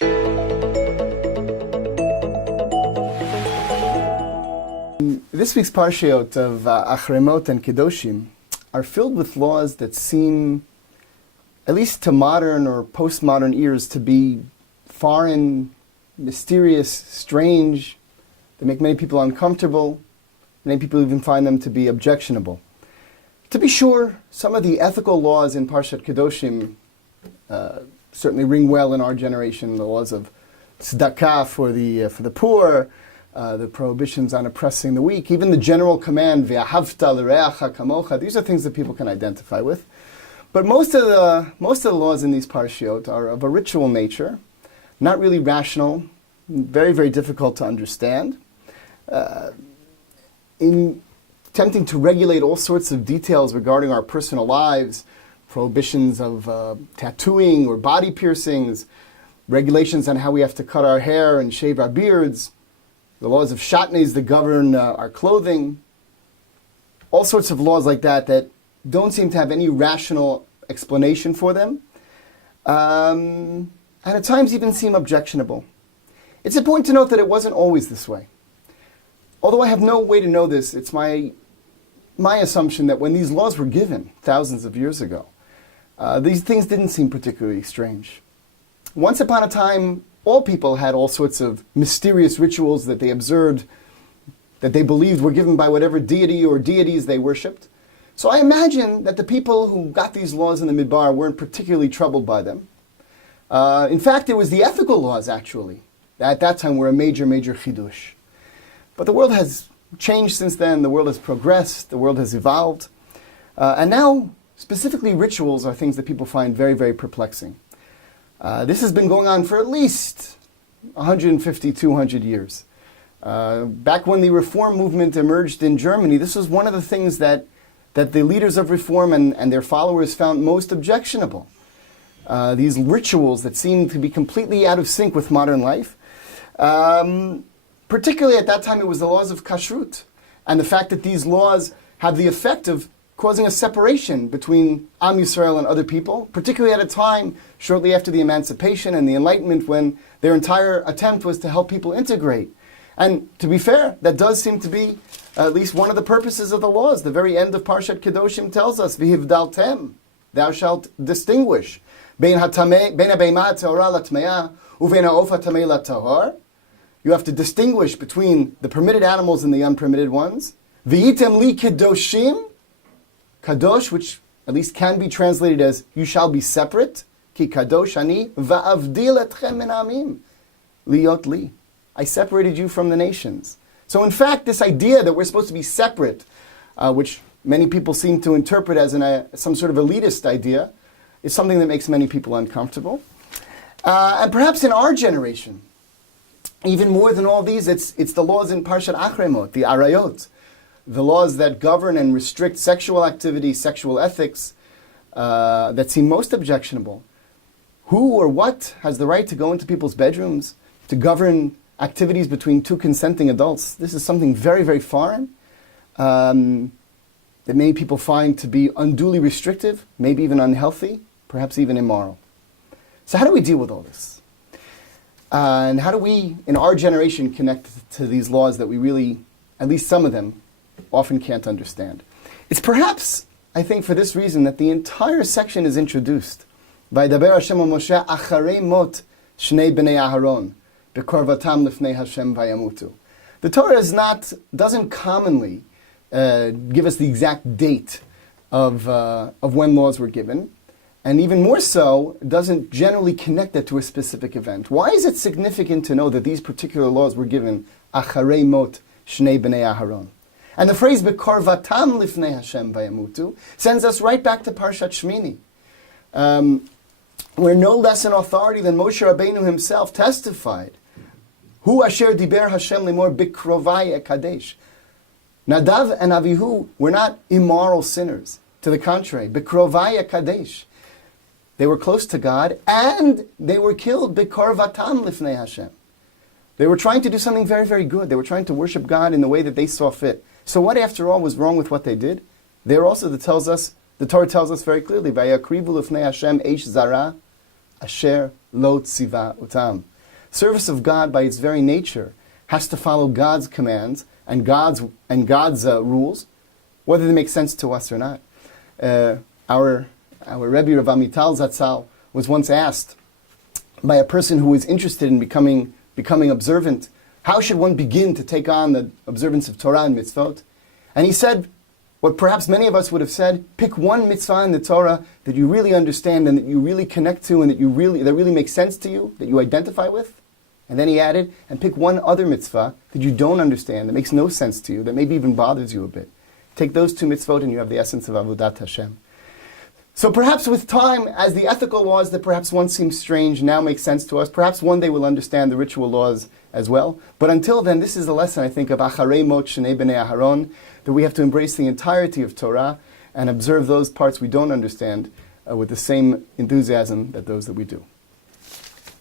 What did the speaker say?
This week's Parshiot of Achrei Mot and Kedoshim are filled with laws that seem, at least to modern or postmodern ears, to be foreign, mysterious, strange. They make many people uncomfortable. Many people even find them to be objectionable. To be sure, some of the ethical laws in Parshat Kedoshim certainly ring well in our generation. The laws of tzedakah for the poor, the prohibitions on oppressing the weak, even the general command, ve'ahavta l'reacha kamocha. These are things that people can identify with. But most of the laws in these parshiot are of a ritual nature, not really rational, very, very difficult to understand. In attempting to regulate all sorts of details regarding our personal lives, prohibitions of tattooing or body piercings, regulations on how we have to cut our hair and shave our beards, the laws of shatnez that govern our clothing, all sorts of laws like that that don't seem to have any rational explanation for them, and at times even seem objectionable. It's important to note that it wasn't always this way. Although I have no way to know this, it's my assumption that when these laws were given thousands of years ago, these things didn't seem particularly strange. Once upon a time, all people had all sorts of mysterious rituals that they observed, that they believed were given by whatever deity or deities they worshipped. So I imagine that the people who got these laws in the Midbar weren't particularly troubled by them. In fact, it was the ethical laws, actually, that at that time were a major, major chidush. But the world has changed since then. The world has progressed. The world has evolved. And now, specifically, rituals are things that people find very, very perplexing. This has been going on for at least 150, 200 years. Back when the Reform movement emerged in Germany, this was one of the things that the leaders of Reform and their followers found most objectionable. These rituals that seemed to be completely out of sync with modern life. Particularly at that time, it was the laws of kashrut, and the fact that these laws have the effect of causing a separation between Am Yisrael and other people, particularly at a time shortly after the Emancipation and the Enlightenment, when their entire attempt was to help people integrate. And to be fair, that does seem to be at least one of the purposes of the laws. The very end of Parshat Kedoshim tells us, V'hivdaltem, thou shalt distinguish, bein ha-beima ha-te'ora la-tmeya, uvein ha'of ha-tamei la-tahor. You have to distinguish between the permitted animals and the unpermitted ones. V'item li kedoshim, kadosh, which at least can be translated as, you shall be separate, ki kadosh ani, va'avdil etchem min ha'amim, liot li. I separated you from the nations. So in fact, this idea that we're supposed to be separate, which many people seem to interpret as some sort of elitist idea, is something that makes many people uncomfortable. And perhaps in our generation, even more than all these, it's the laws in Parshat Achrei Mot, the arayot, the laws that govern and restrict sexual activity, sexual ethics, that seem most objectionable. Who or what has the right to go into people's bedrooms, to govern activities between two consenting adults? This is something very, very foreign, that many people find to be unduly restrictive, maybe even unhealthy, perhaps even immoral. So how do we deal with all this? And how do we, in our generation, connect to these laws that we really, at least some of them, often can't understand? It's perhaps, I think, for this reason that the entire section is introduced. Vaydaber Hashem al Moshe Achrei Mot Shnei Bnei Aharon Bekorvatam Lifnei Hashem Vayamutu. The Torah doesn't commonly give us the exact date of when laws were given. And even more so, doesn't generally connect that to a specific event. Why is it significant to know that these particular laws were given Achrei Mot Shnei Bnei Aharon? And the phrase Bekorvatam Lifnei Hashem Vayamutu sends us right back to Parshat Shmini, where no less an authority than Moshe Rabbeinu himself testified, Hu Asher Diber Hashem Limor Bikrovai Ekadesh. Nadav and Avihu were not immoral sinners. To the contrary, Bikrovai Ekadesh. They were close to God, and they were killed Bekorvatam Lifnei Hashem. They were trying to do something very, very good. They were trying to worship God in the way that they saw fit. So what, after all, was wrong with what they did? There also, the Torah tells us very clearly, Vayakrivu Lifnei Hashem Eish Zara asher lo tziva utam. Service of God, by its very nature, has to follow God's commands and God's rules, whether they make sense to us or not. Our Rabbi Rav Amital Zatzal was once asked by a person who was interested in becoming observant, how should one begin to take on the observance of Torah and mitzvot? And he said, what perhaps many of us would have said, pick one mitzvah in the Torah that you really understand and that you really connect to and that really makes sense to you, that you identify with. And then he added, and pick one other mitzvah that you don't understand, that makes no sense to you, that maybe even bothers you a bit. Take those two mitzvot and you have the essence of Avodat Hashem. So perhaps with time, as the ethical laws that perhaps once seemed strange now make sense to us, perhaps one day we'll understand the ritual laws as well. But until then, this is a lesson, I think, of Achrei Mot Shnei Bnei Aharon, that we have to embrace the entirety of Torah and observe those parts we don't understand with the same enthusiasm that those that we do.